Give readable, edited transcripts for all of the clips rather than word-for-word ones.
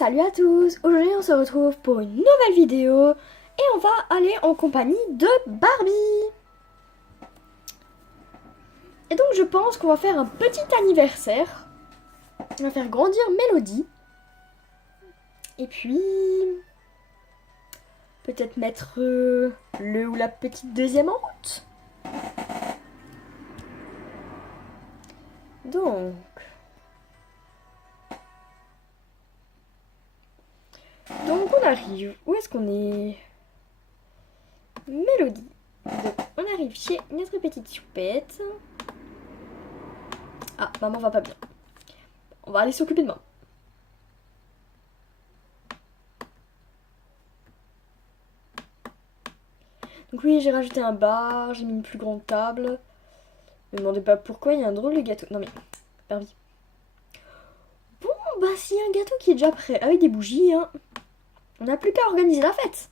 Salut à tous. Aujourd'hui on se retrouve pour une nouvelle vidéo et on va aller en compagnie de Barbie. Et donc je pense qu'on va faire un petit anniversaire. On va faire grandir Mélodie. Et puis peut-être mettre le ou la petite deuxième en route. Donc on arrive. Où est-ce qu'on est? Mélodie. Donc on arrive chez notre petite choupette. Ah, maman va pas bien. On va aller s'occuper de maman. Donc oui, j'ai rajouté un bar, j'ai mis une plus grande table. Ne me demandez pas pourquoi, il y a un drôle de gâteau. Non mais, Barbie. Bon, bah s'il y a un gâteau qui est déjà prêt, avec des bougies, hein, on n'a plus qu'à organiser la fête.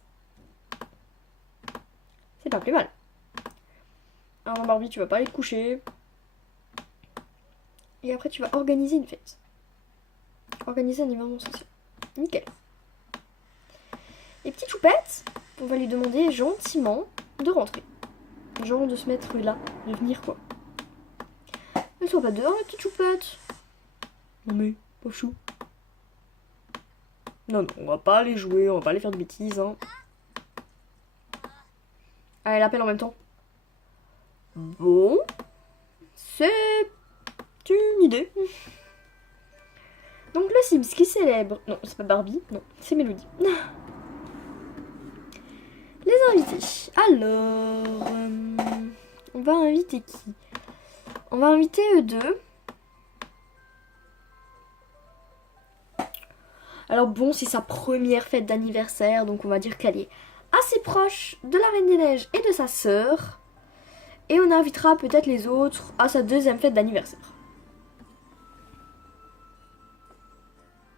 C'est pas plus mal. Alors Barbie, tu vas pas aller te coucher. Et après tu vas organiser une fête. Organiser un événement social. Nickel. Et petite choupette, on va lui demander gentiment de rentrer. Genre de se mettre là, de venir quoi. Ne sois pas dehors la petite choupette. Non mais, pauvre chou. Non, on va pas aller jouer, on va pas aller faire de bêtises, hein. Allez, l'appelle en même temps. Bon, c'est une idée. Donc le Sims qui célèbre... Non, c'est pas Barbie, non, c'est Mélodie. Les invités. Alors, on va inviter qui? On va inviter eux deux. Alors bon, c'est sa première fête d'anniversaire, donc on va dire qu'elle est assez proche de la Reine des Neiges et de sa sœur. Et on invitera peut-être les autres à sa deuxième fête d'anniversaire.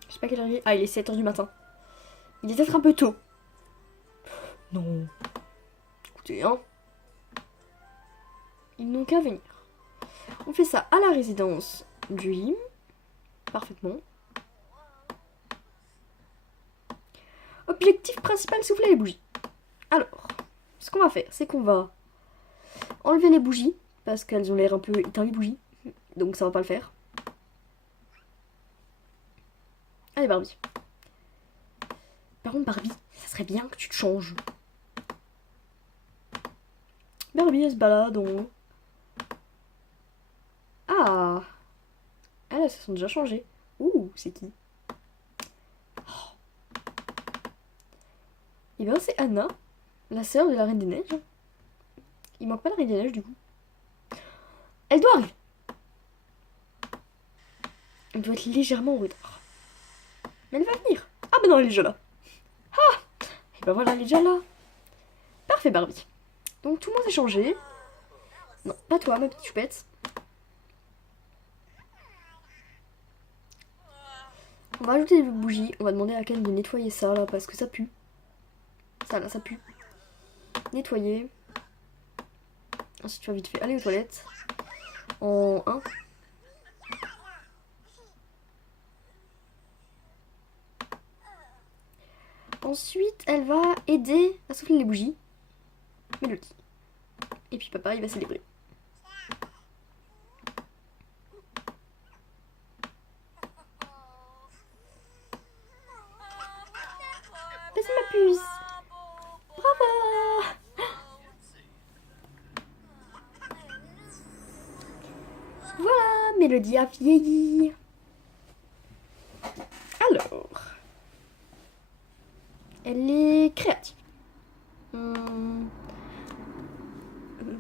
Je sais pas quelle heure il est. Ah, il est 7h du matin. Il est peut-être un peu tôt. Non. Écoutez, hein. Ils n'ont qu'à venir. On fait ça à la résidence Dream. Parfaitement. Objectif principal, souffler les bougies. Alors, ce qu'on va faire, c'est qu'on va enlever les bougies, parce qu'elles ont l'air un peu éteintes les bougies, donc ça va pas le faire. Allez Barbie. Par contre Barbie, ça serait bien que tu te changes. Barbie elle se balade en... Ah, elles se sont déjà changées. Ouh, c'est qui? Et bien c'est Anna, la sœur de la Reine des Neiges. Il manque pas la Reine des Neiges du coup. Elle doit arriver. Elle doit être légèrement en retard. Mais elle va venir. Ah ben non, elle est déjà là. Ah, et ben voilà, elle est déjà là. Parfait Barbie. Donc tout le monde est changé. Non, pas toi ma petite choupette. On va ajouter des bougies. On va demander à Ken de nettoyer ça là parce que ça pue. Ça là, ça pue. Nettoyer. Ensuite tu vas vite fait aller aux toilettes. En 1. Ensuite, elle va aider à souffler les bougies. Mélodie. Et puis papa, il va célébrer. Vas-y ma puce. Bravo. Voilà, Mélodie a vieilli. Alors, elle est créative.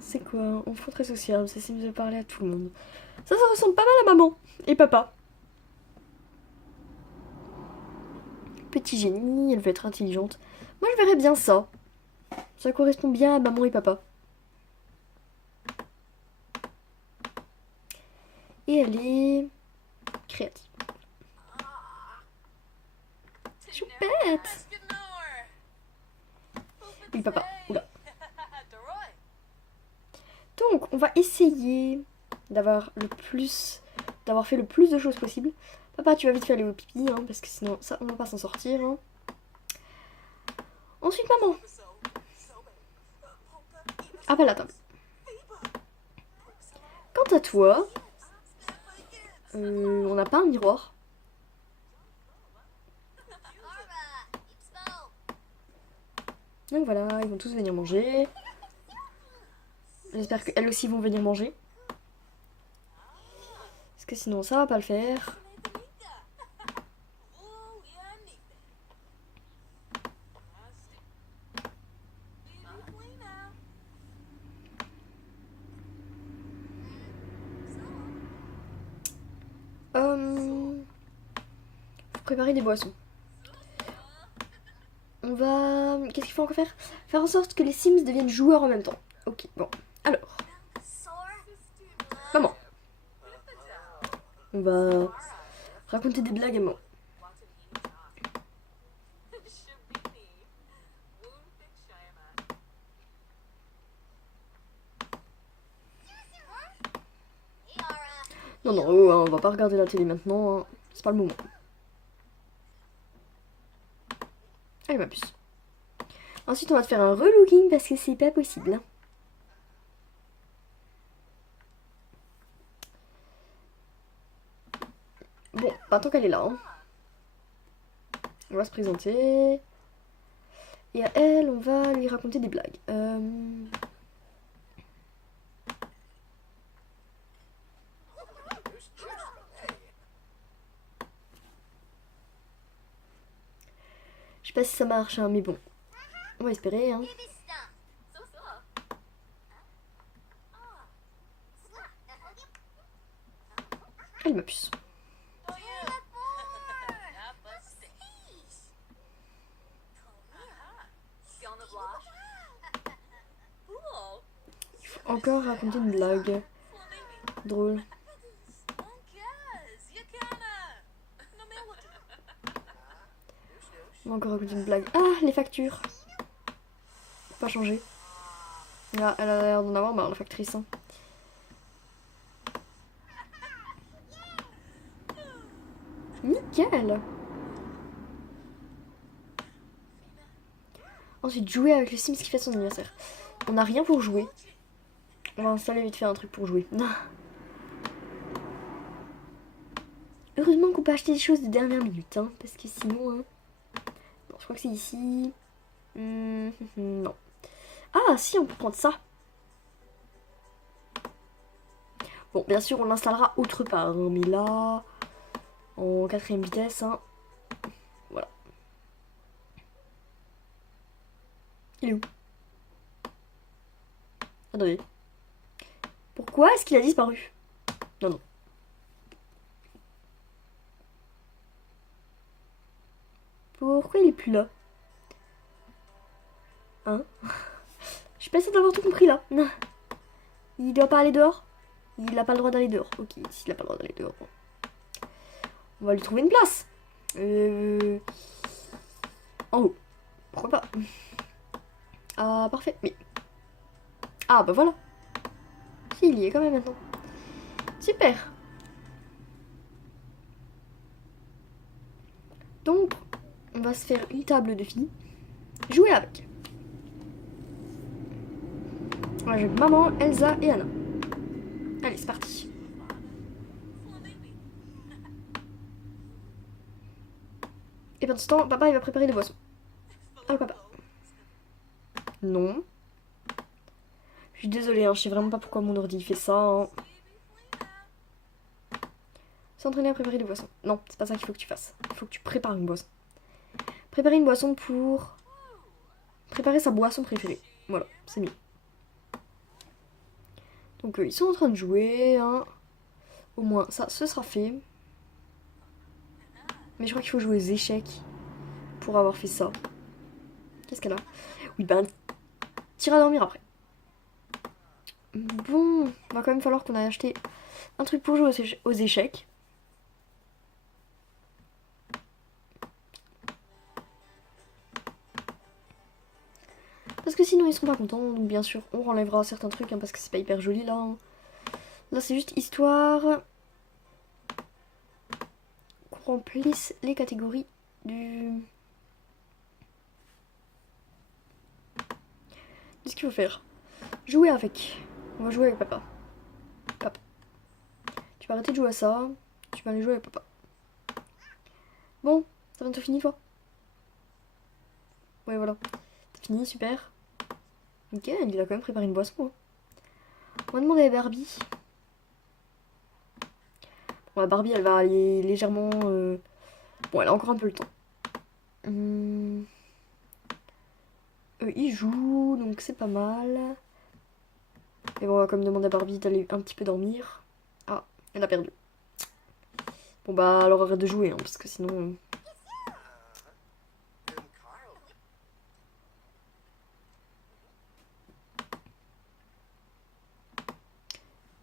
C'est quoi? Enfant très sociable, ça signe de parler à tout le monde. Ça ressemble pas mal à maman et papa. Petit génie, elle veut être intelligente. Moi je verrais bien ça. Ça correspond bien à maman et papa. Et elle est créative. C'est choupette. Oui papa, oula. Donc on va essayer d'avoir fait le plus de choses possible. Papa, tu vas vite faire aller au pipi, hein, parce que sinon, ça, on va pas s'en sortir. Hein. Ensuite, maman. Ah, pas la table. Quant à toi, on n'a pas un miroir. Donc voilà, ils vont tous venir manger. J'espère qu'elles aussi vont venir manger. Parce que sinon, ça va pas le faire. Faut préparer des boissons. On va... Qu'est-ce qu'il faut encore faire? Faire en sorte que les Sims deviennent joueurs en même temps. Ok, bon. Alors. Maman. On va raconter des blagues à maman. Non, non, oh, hein, on va pas regarder la télé maintenant. Hein. C'est pas le moment. Allez, ma puce. Ensuite, on va te faire un relooking parce que c'est pas possible. Hein. Bon, bah, tant qu'elle est là. Hein. On va se présenter. Et à elle, on va lui raconter des blagues. Je sais pas si ça marche, hein, mais bon. On va espérer, hein. Allez, ma puce. Il faut encore raconter une blague. Drôle. On va encore raconter une blague. Ah, les factures. Faut pas changer. Ah, elle a l'air d'en avoir marre, la factrice. Hein. Nickel. Ensuite, jouer avec le Sims qui fait son anniversaire. On n'a rien pour jouer. On va installer vite fait un truc pour jouer. Heureusement qu'on peut acheter des choses de dernière minute, hein, parce que sinon... Hein... Non, je crois que c'est ici. Non. Ah, si, on peut prendre ça. Bon, bien sûr, on l'installera autre part, hein, mais là... En 4ème vitesse, hein. Voilà. Il est où? Attendez. Pourquoi est-ce qu'il a disparu? Non, non. Pourquoi il est plus là? Hein? Je suis pas sûre d'avoir tout compris là. Il doit pas aller dehors? Il a pas le droit d'aller dehors. Ok, s'il a pas le droit d'aller dehors. Bon. On va lui trouver une place. En haut. Pourquoi pas? Ah, parfait. Mais... Ah, bah voilà. Si, il y est quand même maintenant. Super. Donc, on va se faire une table de filles. Jouer avec. On va jouer avec maman, Elsa et Anna. Allez, c'est parti. Et pendant ce temps, papa, il va préparer des boissons. Allô, papa. Non. Je suis désolée, hein, je sais vraiment pas pourquoi mon ordi fait ça. Hein. S'entraîner à préparer des boissons. Non, c'est pas ça qu'il faut que tu fasses. Il faut que tu prépares une boisson. Préparer une boisson pour... Préparer sa boisson préférée. Voilà, c'est mieux. Donc ils sont en train de jouer. Hein. Au moins, ça, ce sera fait. Mais je crois qu'il faut jouer aux échecs pour avoir fait ça. Qu'est-ce qu'elle a? Oui, ben, t'iras dormir après. Bon, il va quand même falloir qu'on aille acheter un truc pour jouer aux échecs. Parce que sinon ils seront pas contents, donc bien sûr on renlèvera certains trucs hein, parce que c'est pas hyper joli là. Là c'est juste histoire remplisse les catégories du... Qu'est-ce qu'il faut faire? Jouer avec. On va jouer avec papa. Papa. Tu vas arrêter de jouer à ça. Tu vas aller jouer avec papa. Bon, t'as bientôt fini toi? Ouais, voilà. T'as fini, super. Ok, il a quand même préparé une boisson. Hein. On va demander à Barbie. Bon, la Barbie, elle va aller légèrement... Bon, elle a encore un peu le temps. Il joue, donc c'est pas mal. Et bon, on va quand même demander à Barbie d'aller un petit peu dormir. Ah, elle a perdu. Bon bah, alors arrête de jouer, hein, parce que sinon...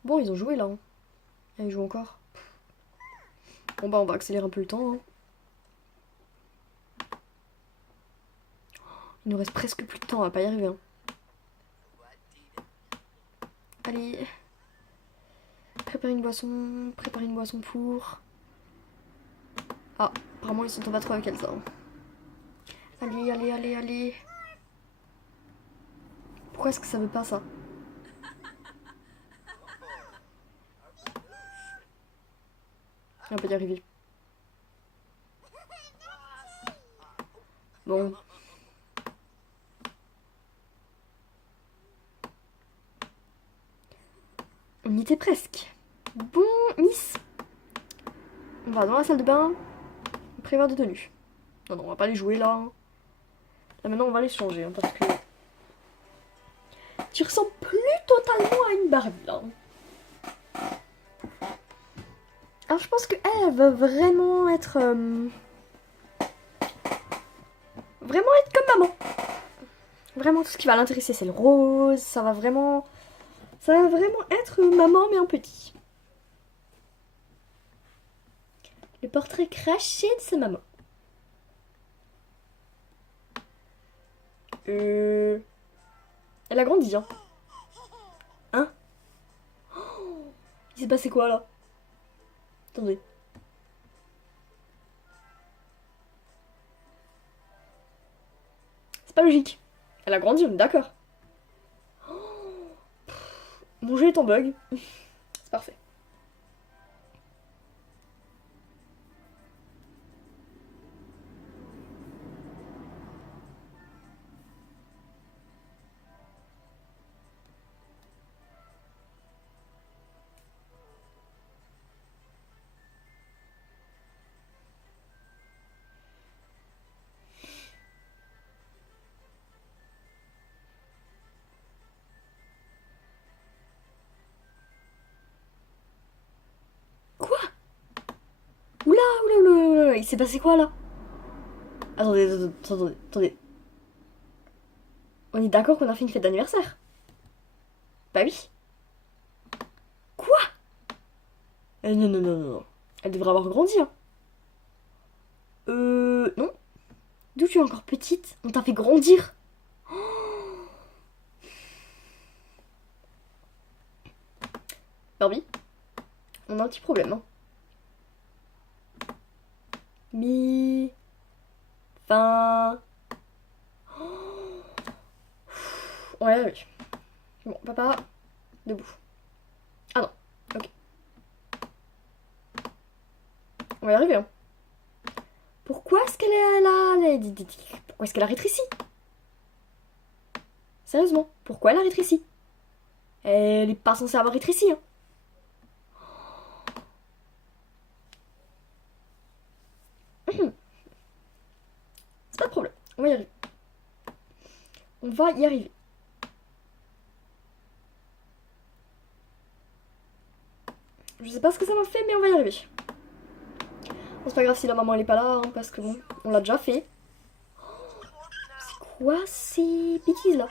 Bon, ils ont joué là. Hein. Ah, ils jouent encore. Bon bah, on va accélérer un peu le temps. Hein. Il nous reste presque plus de temps, on va pas y arriver. Hein. Allez. Préparer une boisson pour... Ah, apparemment ils sont en trop avec Elsa. Allez, allez, allez, allez. Pourquoi est-ce que ça veut pas ça? On va pas y arriver. Bon. On y était presque. Bon, Miss. On va dans la salle de bain. Prévoir de tenue. Non, non, on va pas les jouer là. Là maintenant on va les changer hein, parce que... Tu ressembles plus totalement à une Barbie là. Alors je pense qu'elle va vraiment être... Vraiment être comme maman. Vraiment tout ce qui va l'intéresser c'est le rose. Ça va vraiment être maman mais en petit. Le portrait craché de sa maman. Elle a grandi, hein. Hein? Oh, il s'est passé quoi, là? Attendez. C'est pas logique. Elle a grandi, on est d'accord. Oh, mon jeu est en bug. C'est parfait. Quoi? Oula, oula, oula, oula, il s'est passé quoi, là? Attendez, attendez, attendez. On est d'accord qu'on a fait une fête d'anniversaire? Bah oui. Quoi? Non, non, non, non. Elle devrait avoir grandi, hein. Non. D'où tu es encore petite? On t'a fait grandir. Barbie, on a un petit problème, hein. Mi... Fin... Ouais, oui. Bon, papa, debout. Ah non, ok. On va y arriver, hein. Pourquoi est-ce qu'elle est là? Pourquoi est-ce qu'elle a rétréci? Sérieusement, pourquoi elle a rétréci? Elle est pas censée avoir rétréci, hein. C'est pas de problème, on va y arriver. On va y arriver. Je sais pas ce que ça m'a fait, mais on va y arriver. Bon, c'est pas grave si la maman elle est pas là, hein, parce que bon, on l'a déjà fait. C'est quoi ces bêtises là?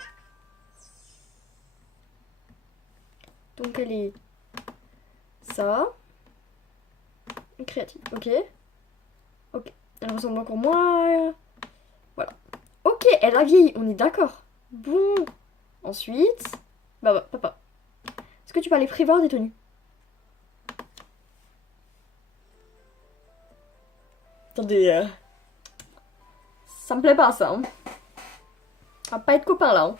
Donc elle est... Ça. Créative, ok. Ok. Elle ressemble encore moins... Voilà. Ok, elle a vieilli, on est d'accord. Bon. Ensuite... Bah, papa. Est-ce que tu peux aller prévoir des tenues? Attendez, ça me plaît pas ça. Hein. On va pas être copains là. Hein.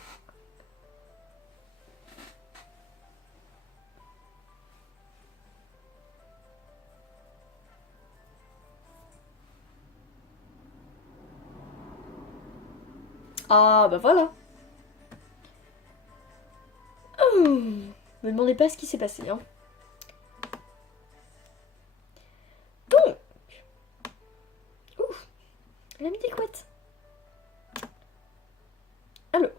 Ah bah voilà. Me demandez pas ce qui s'est passé. Hein. Donc, ouf, elle a mis des couettes. Alors.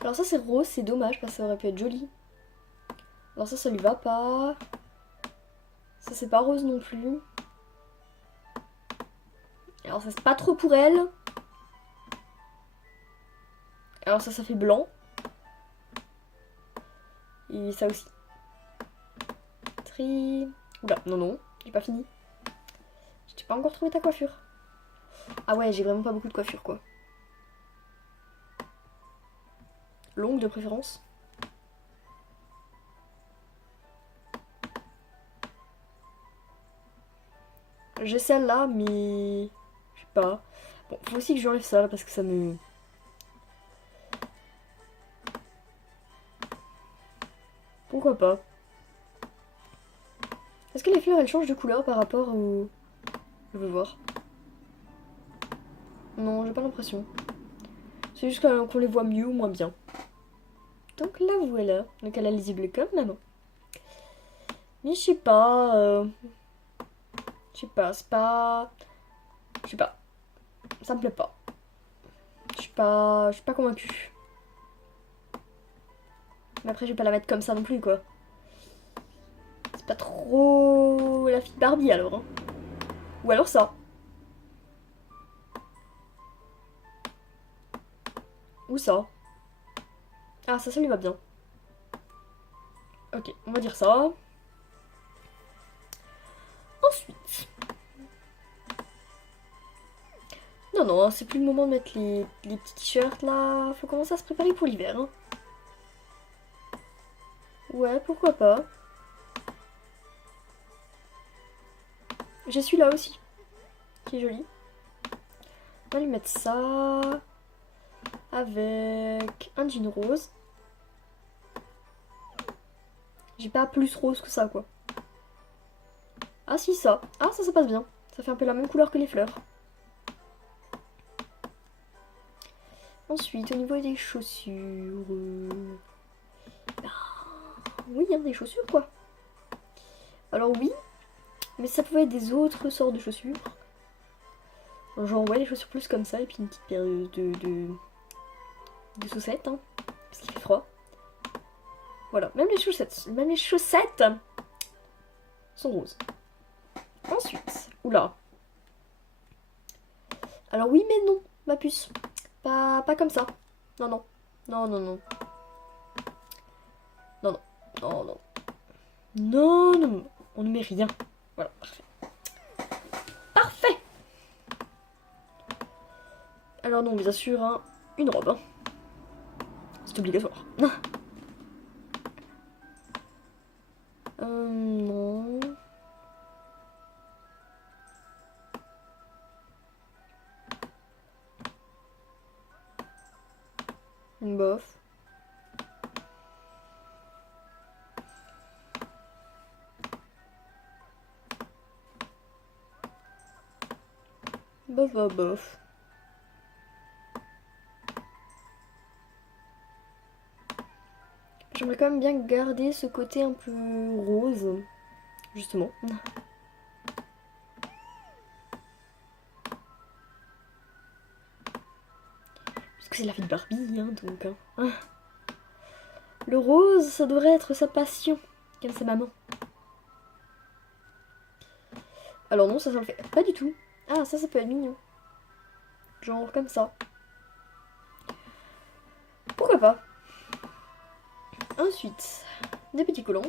Alors ça c'est rose, c'est dommage parce que ça aurait pu être joli. Alors ça lui va pas. Ça c'est pas rose non plus. Alors ça c'est pas trop pour elle. Alors ça fait blanc. Et ça aussi. Tri... Oula, non, j'ai pas fini. J'ai pas encore trouvé ta coiffure. Ah ouais, j'ai vraiment pas beaucoup de coiffure quoi. Longue de préférence. J'ai celle-là, mais... Je sais pas. Bon, faut aussi que j'enlève ça là parce que ça me... Pourquoi pas? Est-ce que les fleurs elles changent de couleur par rapport au... Je veux voir. Non, j'ai pas l'impression. C'est juste qu'on les voit mieux ou moins bien. Donc là voilà. Donc elle a les yeux bleus comme maman. Mais je sais pas... Je sais pas, c'est pas... Je sais pas. Ça me plaît pas. Je suis pas convaincue. Mais après je vais pas la mettre comme ça non plus quoi. C'est pas trop la fille Barbie alors. Hein. Ou alors ça. Ou ça. Ah ça lui va bien. Ok, on va dire ça. Ensuite. Non, c'est plus le moment de mettre les petits t-shirts là. Faut commencer à se préparer pour l'hiver. Hein. Ouais, pourquoi pas. J'ai celui-là aussi. Qui est joli. On va lui mettre ça. Avec un jean rose. J'ai pas plus rose que ça quoi. Ah si ça. Ah ça passe bien. Ça fait un peu la même couleur que les fleurs. Ensuite, au niveau des chaussures... oui, il y a des chaussures quoi. Alors oui, mais ça pouvait être des autres sortes de chaussures. Genre ouais, des chaussures plus comme ça, et puis une petite paire de chaussettes, hein, parce qu'il fait froid. Voilà, même les chaussettes sont roses. Ensuite, oula. Alors oui, mais non, ma puce. Pas comme ça. Non, non. Non, non, non. Non, non. Non, non. Non, non, non. On ne met rien. Voilà, parfait. Parfait. Alors non, bien sûr, hein, une robe. Hein. C'est obligatoire. Non. Bof. Bof, bof, bof. J'aimerais quand même bien garder ce côté un peu rose, justement. Parce que c'est la fille de Barbie, hein, donc. Hein. Le rose, ça devrait être sa passion, comme sa maman. Alors non, ça le fait pas du tout. Ah, ça peut être mignon. Genre comme ça. Pourquoi pas? Ensuite, des petits collants.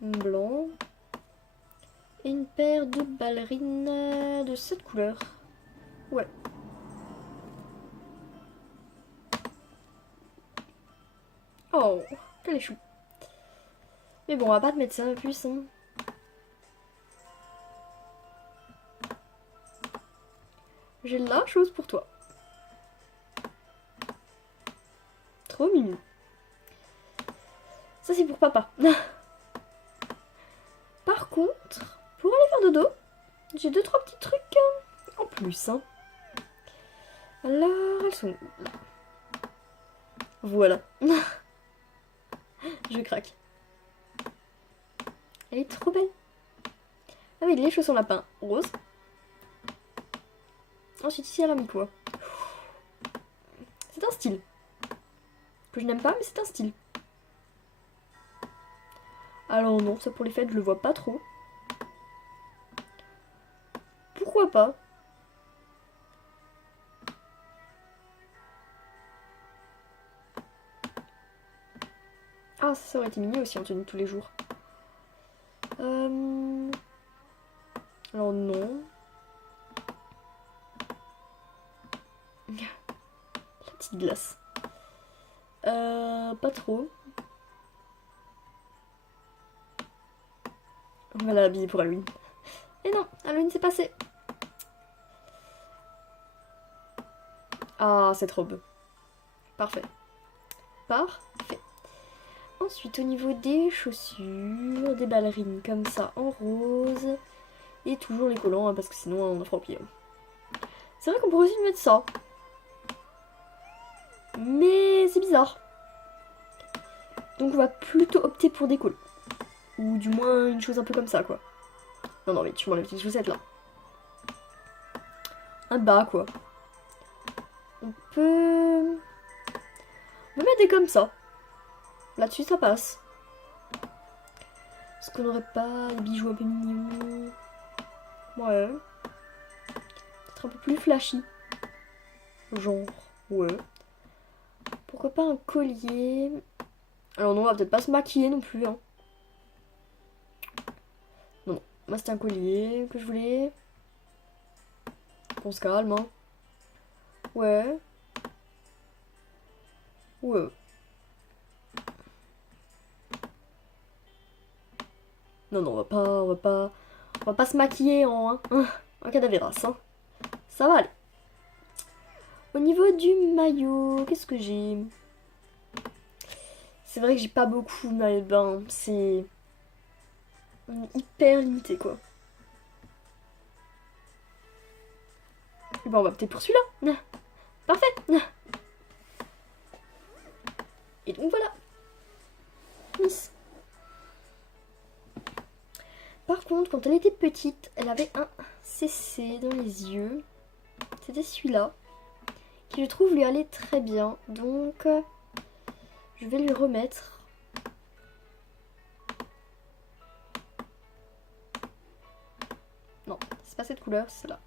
Blanc. Et une paire de ballerines de cette couleur. Ouais. Oh, quel est chou. Mais bon, on va pas te mettre ça en plus. Hein. J'ai la chose pour toi. Trop mignon. Ça, c'est pour papa. Par contre, pour aller faire dodo, j'ai 2-3 petits trucs en plus. Hein. Alors, elles sont où là? Voilà. Je craque. Elle est trop belle. Avec les chaussons lapin rose. Ensuite, ici, elle a mis quoi? C'est un style. Que je n'aime pas, mais c'est un style. Alors non, ça pour les fêtes, je le vois pas trop. Pourquoi pas? Ah, ça aurait été mignon aussi en tenue de tous les jours. Alors non. La petite glace. Pas trop. On va l'habiller pour Halloween. Et non, Halloween c'est passé. Ah, cette robe. Parfait. Parfait. Ensuite, au niveau des chaussures, des ballerines comme ça en rose. Et toujours les collants, hein, parce que sinon on a froid au pied. C'est vrai qu'on pourrait aussi mettre ça. Mais c'est bizarre. Donc on va plutôt opter pour des collants. Ou du moins une chose un peu comme ça, quoi. Non, non, mais tu m'enlèves tes chaussettes, là. Un bas, quoi. On peut... On peut mettre des comme ça. Là-dessus, ça passe. Est-ce qu'on n'aurait pas des bijoux un peu mignons? Ouais. Peut-être un peu plus flashy. Genre, ouais. Pourquoi pas un collier? Alors non, on va peut-être pas se maquiller non plus, hein. Non, non. Moi, c'était un collier que je voulais. On se calme, hein. Ouais. Ouais. Non, non, on va pas se maquiller en cadavéras, hein. Ça va aller. Au niveau du maillot, qu'est-ce que j'ai? C'est vrai que j'ai pas beaucoup de maillot de bain. C'est hyper limité, quoi. Et ben, on va peut-être pour celui-là. Parfait. Et donc voilà. Miss. Par contre, quand elle était petite, elle avait un CC dans les yeux. C'était celui-là. Qui, je trouve, lui allait très bien. Donc, je vais lui remettre. Non, c'est pas cette couleur, c'est celle-là.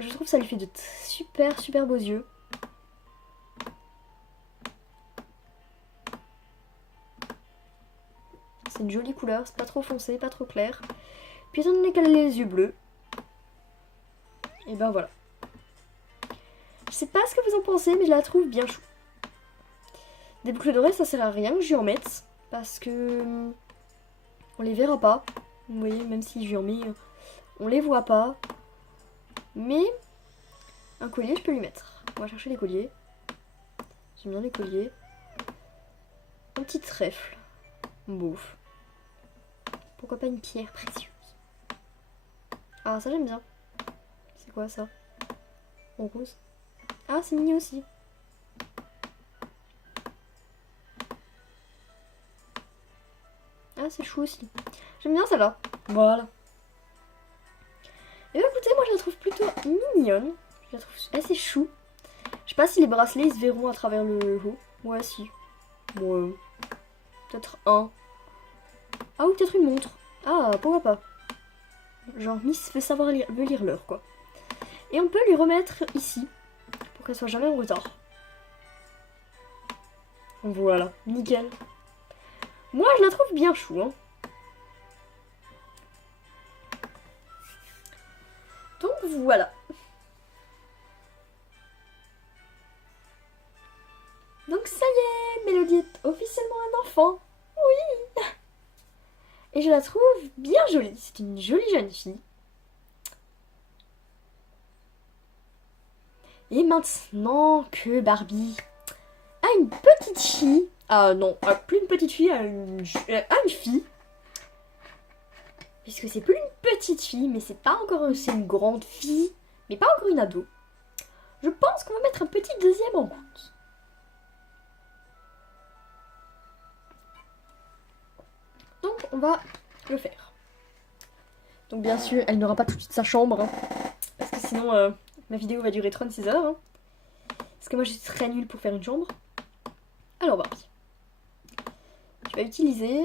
Je trouve que ça lui fait de super, super beaux yeux. C'est une jolie couleur, c'est pas trop foncé, pas trop clair. Puis étant donné qu'elle a les yeux bleus, et ben voilà. Je sais pas ce que vous en pensez, mais je la trouve bien chou. Des boucles d'oreilles, ça sert à rien que je lui en mette, parce que on les verra pas. Vous voyez, même si je lui en mets, on les voit pas. Mais un collier, je peux lui mettre. On va chercher les colliers. J'aime bien les colliers. Un petit trèfle. Bouf. Pourquoi pas une pierre précieuse? Ah, ça j'aime bien. C'est quoi ça? En rose. Ah, c'est mignon aussi. Ah, c'est chou aussi. J'aime bien celle-là. Voilà. Et bah écoutez, moi je la trouve plutôt mignonne. Je la trouve assez chou. Je sais pas si les bracelets ils se verront à travers le haut. Ouais, si. Bon, peut-être un. Ah, ou peut-être une montre. Ah, pourquoi pas. Genre, Miss veut savoir veut lire l'heure, quoi. Et on peut lui remettre ici, pour qu'elle soit jamais en retard. Voilà, nickel. Moi, je la trouve bien chou, hein. Donc, voilà. Donc ça y est, Mélodie est officiellement un enfant. Oui. Et je la trouve bien jolie. C'est une jolie jeune fille. Et maintenant que Barbie a une petite fille... Ah non, plus une petite fille, a une fille. Puisque c'est plus une petite fille, mais c'est pas encore... C'est une grande fille, mais pas encore une ado. Je pense qu'on va mettre un petit deuxième en route. Donc on va le faire. Donc bien sûr, elle n'aura pas tout de suite sa chambre. Hein, parce que sinon, ma vidéo va durer 36 heures. Hein, parce que moi je suis très nulle pour faire une chambre. Alors Barbie. Tu vas utiliser...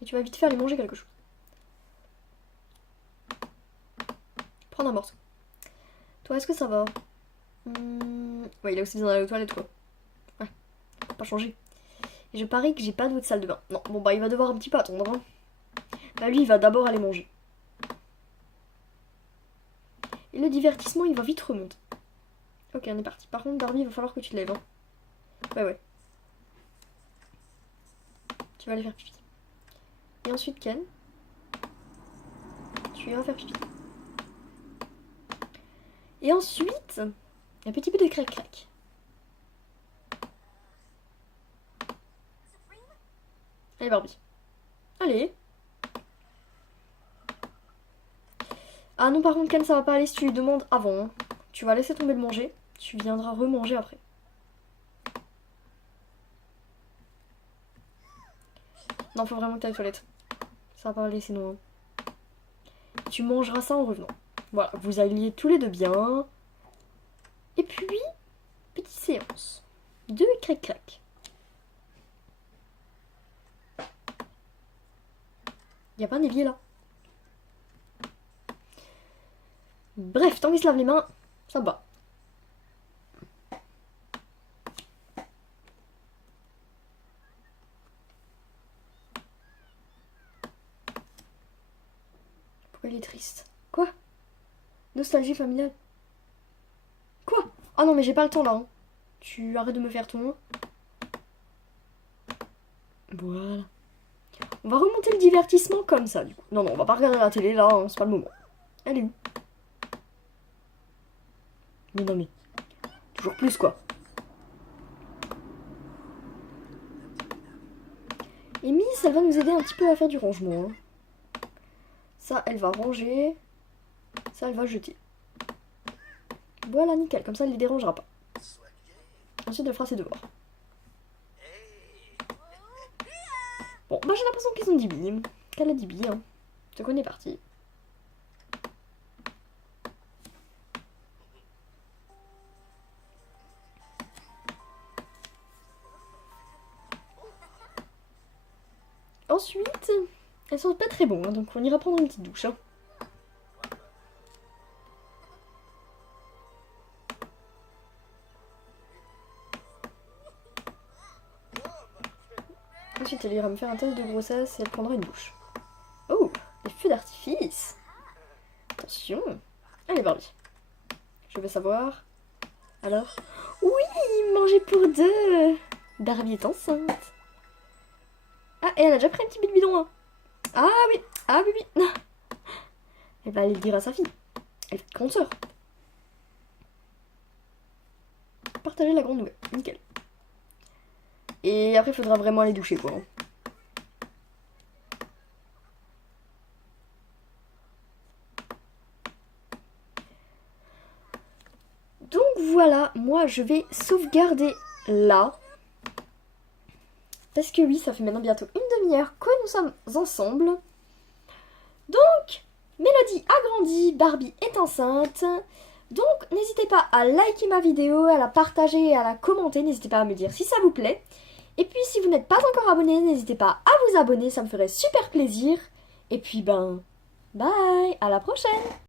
Et tu vas vite faire lui manger quelque chose. Prendre un morceau. Toi, est-ce que ça va? Ouais, il a aussi besoin d'aller aux toilettes, quoi. Ouais, faut pas changer. Et je parie que j'ai pas d'eau de salle de bain. Non, bon bah il va devoir un petit peu attendre. Hein. Bah lui, il va d'abord aller manger. Et le divertissement, il va vite remonter. Ok, on est parti. Par contre, Barbie, il va falloir que tu te lèves. Hein. Ouais. Tu vas aller faire pipi. Et ensuite, Ken, tu vas faire pipi. Et ensuite, un petit peu de crac-crac. Allez Barbie. Allez. Ah non par contre Ken ça va pas aller si tu lui demandes avant. Hein. Tu vas laisser tomber le manger. Tu viendras remanger après. Non faut vraiment que tu ailles aux toilettes. Ça va pas aller sinon. Hein. Tu mangeras ça en revenant. Voilà, vous alliez tous les deux bien. Et puis, petite séance de crac-crac. Y a pas un évier là. Bref, tant qu'il se lave les mains, ça va. Pourquoi il est triste? Quoi? Nostalgie familiale. Quoi? Ah non mais j'ai pas le temps là. Hein. Tu arrêtes de me faire ton... Voilà. On va remonter le divertissement comme ça du coup. Non, on va pas regarder la télé là, hein, c'est pas le moment. Elle est où? Mais non mais... Toujours plus quoi. Et Miss, elle va nous aider un petit peu à faire du rangement. Hein. Ça, elle va ranger. Ça, elle va jeter. Voilà, nickel. Comme ça, elle les dérangera pas. Ensuite, elle fera ses devoirs. Bon, bah j'ai l'impression qu'ils ont 10 billes. Qu'elle a 10 billes, hein. Donc on est parti. Ensuite, elles sont pas très bonnes, hein, donc on ira prendre une petite douche. Hein. Ensuite, elle ira me faire un test de grossesse et elle prendra une douche. Oh, des feux d'artifice. Attention. Allez, Barbie. Je veux savoir. Alors? Oui, manger pour deux. Barbie est enceinte. Ah, et elle a déjà pris un petit bidon. Hein. Ah oui, oui. Elle va aller le dire à sa fille. Elle fait grande sœur. Partager la grande nouvelle. Nickel. Et après, il faudra vraiment aller doucher, quoi. Donc voilà, moi je vais sauvegarder là. Parce que oui, ça fait maintenant bientôt une demi-heure que nous sommes ensemble. Donc, Mélodie a grandi, Barbie est enceinte. Donc, n'hésitez pas à liker ma vidéo, à la partager et à la commenter. N'hésitez pas à me dire si ça vous plaît. Et puis, si vous n'êtes pas encore abonné, n'hésitez pas à vous abonner, ça me ferait super plaisir. Et puis, bye, à la prochaine!